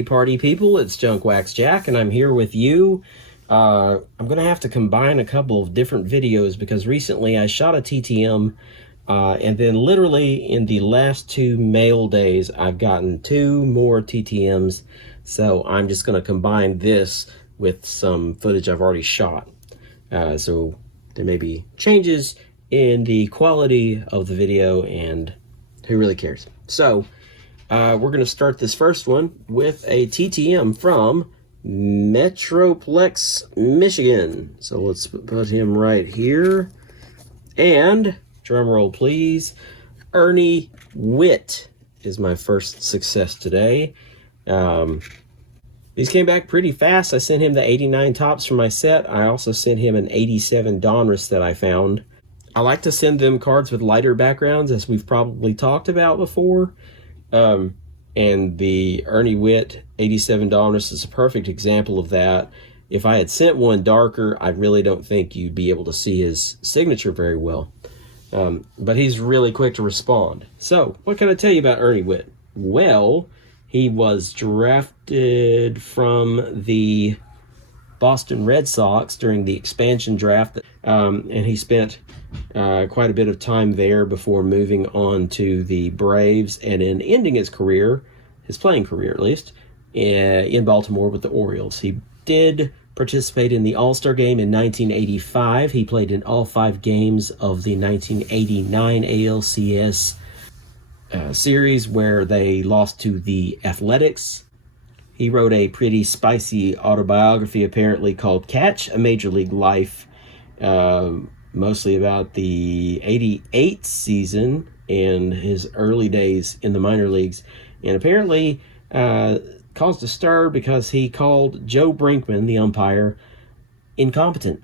Hey party people, it's Junk Wax Jack and I'm here with you. I'm going to have to combine a couple of different videos because recently I shot a TTM and then literally in the last 2 mail days I've gotten 2 more TTMs, so I'm just going to combine this with some footage I've already shot. So there may be changes in the quality of the video, and who really cares? So we're going to start this first one with a TTM from Metroplex, Michigan. So let's put him right here. And, drum roll please, Ernie Whitt is my first success today. These came back pretty fast. I sent him the 89 tops for my set. I also sent him an 87 Donruss that I found. I like to send them cards with lighter backgrounds, as we've probably talked about before. And the Ernie Whitt 87 Donruss is a perfect example of that. If I had sent one darker, I really don't think you'd be able to see his signature very well. But he's really quick to respond. So, what can I tell you about Ernie Whitt? Well, he was drafted from the Boston Red Sox during the expansion draft, and he spent quite a bit of time there before moving on to the Braves and then ending his career, his playing career at least, in Baltimore with the Orioles. He did participate in the All-Star game in 1985. He played in all 5 games of the 1989 ALCS series where they lost to the Athletics. He wrote a pretty spicy autobiography apparently called Catch a Major League Life, mostly about the 88 season and his early days in the minor leagues, and apparently caused a stir because he called Joe Brinkman, the umpire, incompetent.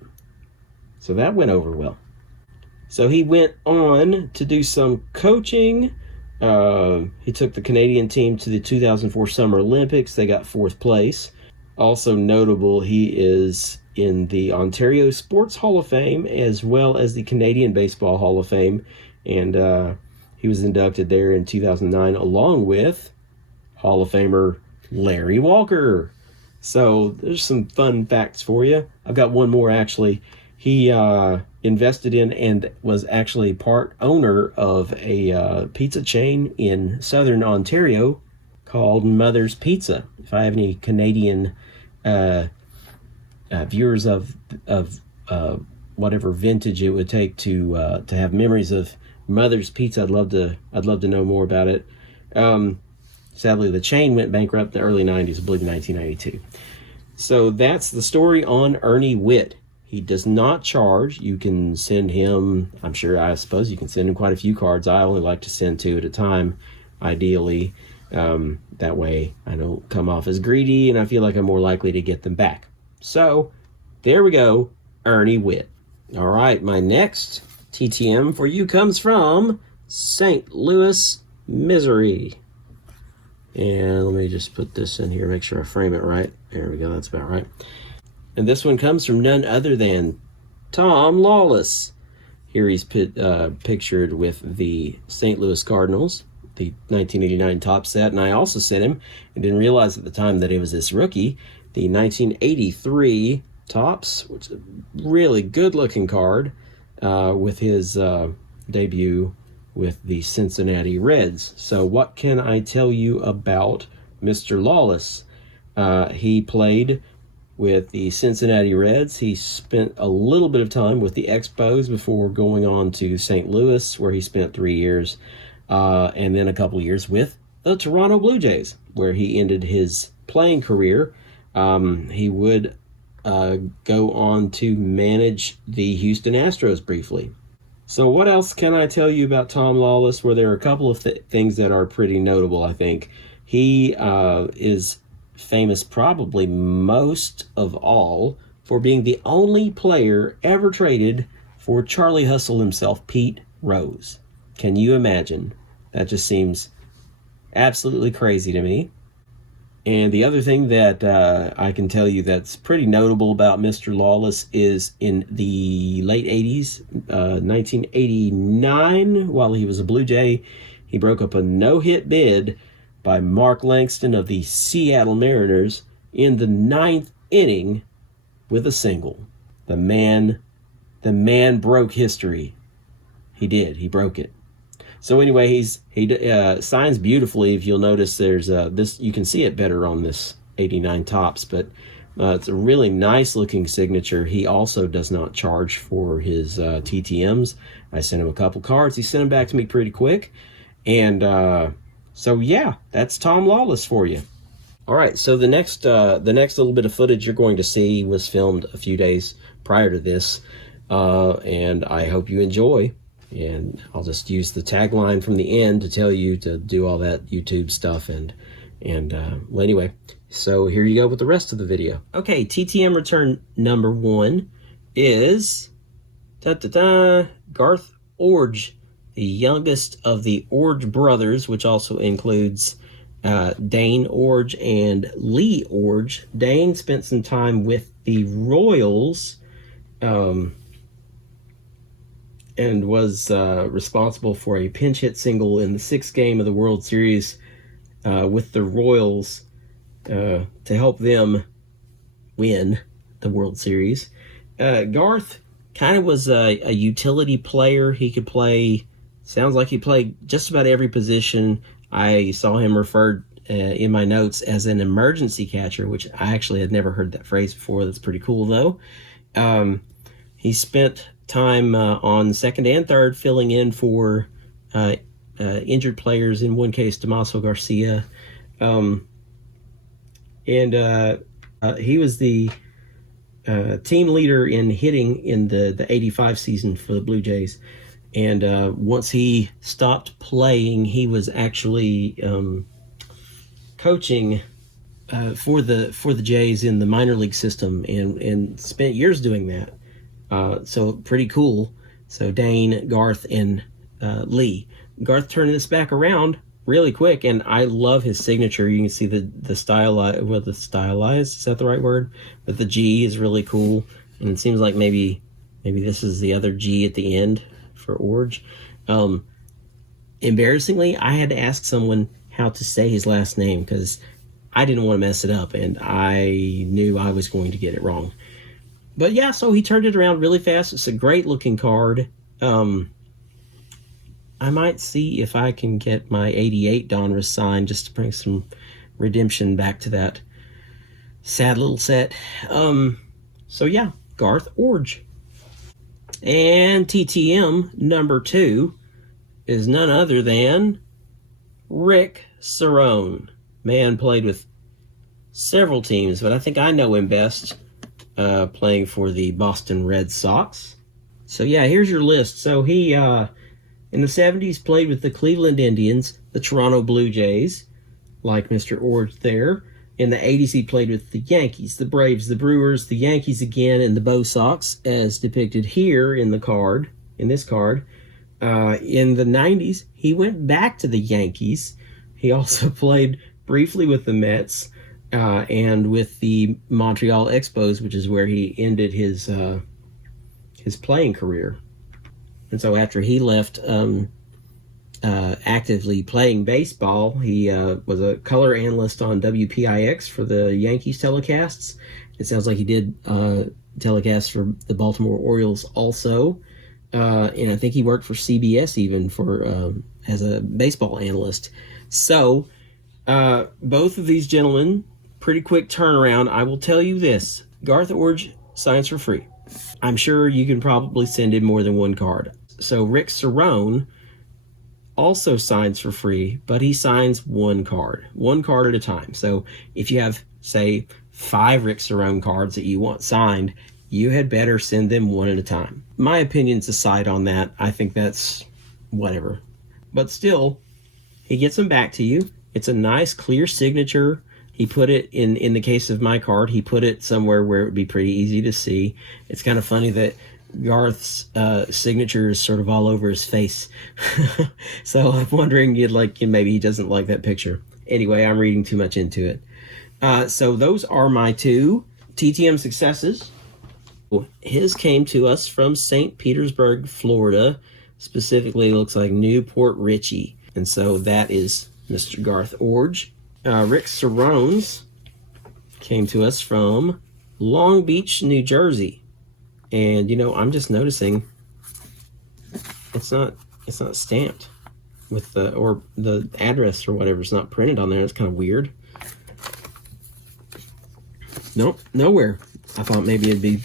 So that went over well. So he went on to do some coaching. He took the Canadian team to the 2004 Summer Olympics. They got 4th place. Also notable, he is in the Ontario Sports Hall of Fame as well as the Canadian Baseball Hall of Fame. And he was inducted there in 2009 along with Hall of Famer Larry Walker. So there's some fun facts for you. I've got one more actually. He invested in and was actually part owner of a pizza chain in southern Ontario called Mother's Pizza. If I have any Canadian viewers of whatever vintage it would take to have memories of Mother's Pizza, I'd love to know more about it. Sadly, the chain went bankrupt in the early 90s, I believe in 1992. So that's the story on Ernie Whitt. He does not charge. You can send him, I suppose you can send him quite a few cards. I only like to send 2 at a time, ideally. That way I don't come off as greedy and I feel like I'm more likely to get them back. So there we go, Ernie Whitt. All right, my next TTM for you comes from St. Louis, Missouri. And let me just put this in here, make sure I frame it right. There we go, that's about right. And this one comes from none other than Tom Lawless. Here he's pictured with the St. Louis Cardinals, the 1989 top set. And I also sent him, and didn't realize at the time that he was this rookie, the 1983 tops, which is a really good-looking card, with his debut with the Cincinnati Reds. So what can I tell you about Mr. Lawless? He played with the Cincinnati Reds. He spent a little bit of time with the Expos before going on to St. Louis, where he spent 3 years, and then a couple years with the Toronto Blue Jays, where he ended his playing career. He would go on to manage the Houston Astros briefly. So what else can I tell you about Tom Lawless? Well, there are a couple of things that are pretty notable, I think. He is famous probably most of all for being the only player ever traded for Charlie Hustle himself, Pete Rose. Can you imagine? That just seems absolutely crazy to me. And the other thing that I can tell you that's pretty notable about Mr. Lawless is in the late 80s, 1989, while he was a Blue Jay, he broke up a no-hit bid by Mark Langston of the Seattle Mariners in the 9th inning with a single. The man broke history. He did. He broke it. So anyway, he signs beautifully. If you'll notice, there's this. You can see it better on this 89 Topps, but it's a really nice looking signature. He also does not charge for his TTMs. I sent him a couple cards. He sent them back to me pretty quick, and so yeah, that's Tom Lawless for you. All right, so the next little bit of footage you're going to see was filmed a few days prior to this, and I hope you enjoy. And I'll just use the tagline from the end to tell you to do all that YouTube stuff. Well, anyway, so here you go with the rest of the video. Okay, TTM return number 1 is Garth Orge, the youngest of the Orge brothers, which also includes Dane Orge and Lee Orge. Dane spent some time with the Royals, and was responsible for a pinch hit single in the 6th game of the World Series with the Royals to help them win the World Series. Garth kind of was a utility player. He could play, sounds like he played just about every position. I saw him referred in my notes as an emergency catcher, which I actually had never heard that phrase before. That's pretty cool, though. He spent time on 2nd and 3rd filling in for injured players, in one case Damaso Garcia, and he was the team leader in hitting in the 85 season for the Blue Jays. And once he stopped playing, he was actually coaching for the Jays in the minor league system, and spent years doing that. So pretty cool. So Dane, Garth, and Lee. Garth turned this back around really quick, and I love his signature. You can see the stylized, is that the right word? But the G is really cool, and it seems like maybe this is the other G at the end for Orge. Embarrassingly, I had to ask someone how to say his last name because I didn't want to mess it up, and I knew I was going to get it wrong. But yeah, so he turned it around really fast. It's a great looking card. I might see if I can get my 88 Donruss signed just to bring some redemption back to that sad little set. So yeah, Garth Orge. And TTM number 2 is none other than Rick Cerone. Man played with several teams, but I think I know him best playing for the Boston Red Sox. So yeah, here's your list. So he, in the 70s, played with the Cleveland Indians, the Toronto Blue Jays, like Mr. Orge there. In the 80s, he played with the Yankees, the Braves, the Brewers, the Yankees again, and the Bo Sox, as depicted here in the card, in this card. In the 90s, he went back to the Yankees. He also played briefly with the Mets and with the Montreal Expos, which is where he ended his playing career. And so after he left actively playing baseball, he was a color analyst on WPIX for the Yankees telecasts. It sounds like he did telecasts for the Baltimore Orioles also. And I think he worked for CBS even for as a baseball analyst. So both of these gentlemen, pretty quick turnaround. I will tell you this, Garth Orge signs for free. I'm sure you can probably send in more than one card. So Rick Cerone also signs for free, but he signs one card at a time. So if you have, say, 5 Rick Cerone cards that you want signed, you had better send them one at a time. My opinion's aside on that. I think that's whatever. But still, he gets them back to you. It's a nice, clear signature. He put it, in the case of my card, he put it somewhere where it would be pretty easy to see. It's kind of funny that Garth's signature is sort of all over his face. So I'm wondering, maybe he doesn't like that picture. Anyway, I'm reading too much into it. So those are my 2 TTM successes. His came to us from St. Petersburg, Florida. Specifically, looks like Newport Richey. And so that is Mr. Garth Orge. Rick Cerone's came to us from Long Beach, New Jersey. And, you know, I'm just noticing it's not stamped with the, or the address or whatever is not printed on there. It's kind of weird. Nope, nowhere. I thought maybe it'd be,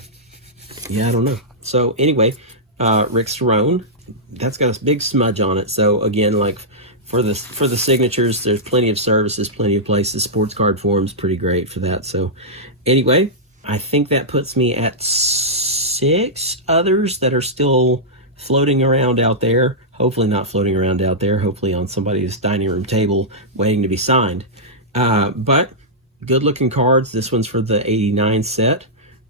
yeah, I don't know. So anyway, Rick Cerone, that's got a big smudge on it. So again, like for the signatures, there's plenty of services, plenty of places. Sports Card Forum's pretty great for that. So anyway, I think that puts me at 6 others that are still floating around out there. Hopefully not floating around out there. Hopefully on somebody's dining room table waiting to be signed. But good looking cards. This one's for the 89 set.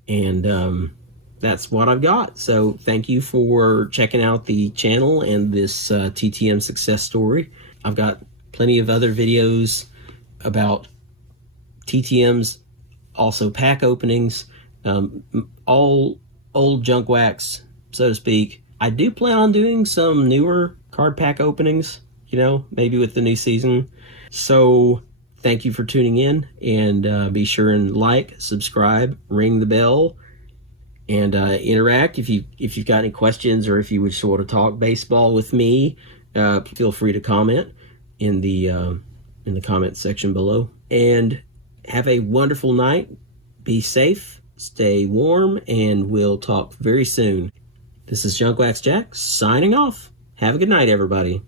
And that's what I've got. So thank you for checking out the channel and this TTM success story. I've got plenty of other videos about TTMs, also pack openings, all old junk wax, so to speak. I do plan on doing some newer card pack openings, you know, maybe with the new season. So thank you for tuning in, and be sure and like, subscribe, ring the bell, and interact. If you've got any questions, or if you would sort of talk baseball with me, feel free to comment in the comment section below. And have a wonderful night. Be safe, stay warm, and we'll talk very soon. This is Junk Wax Jack signing off. Have a good night, everybody.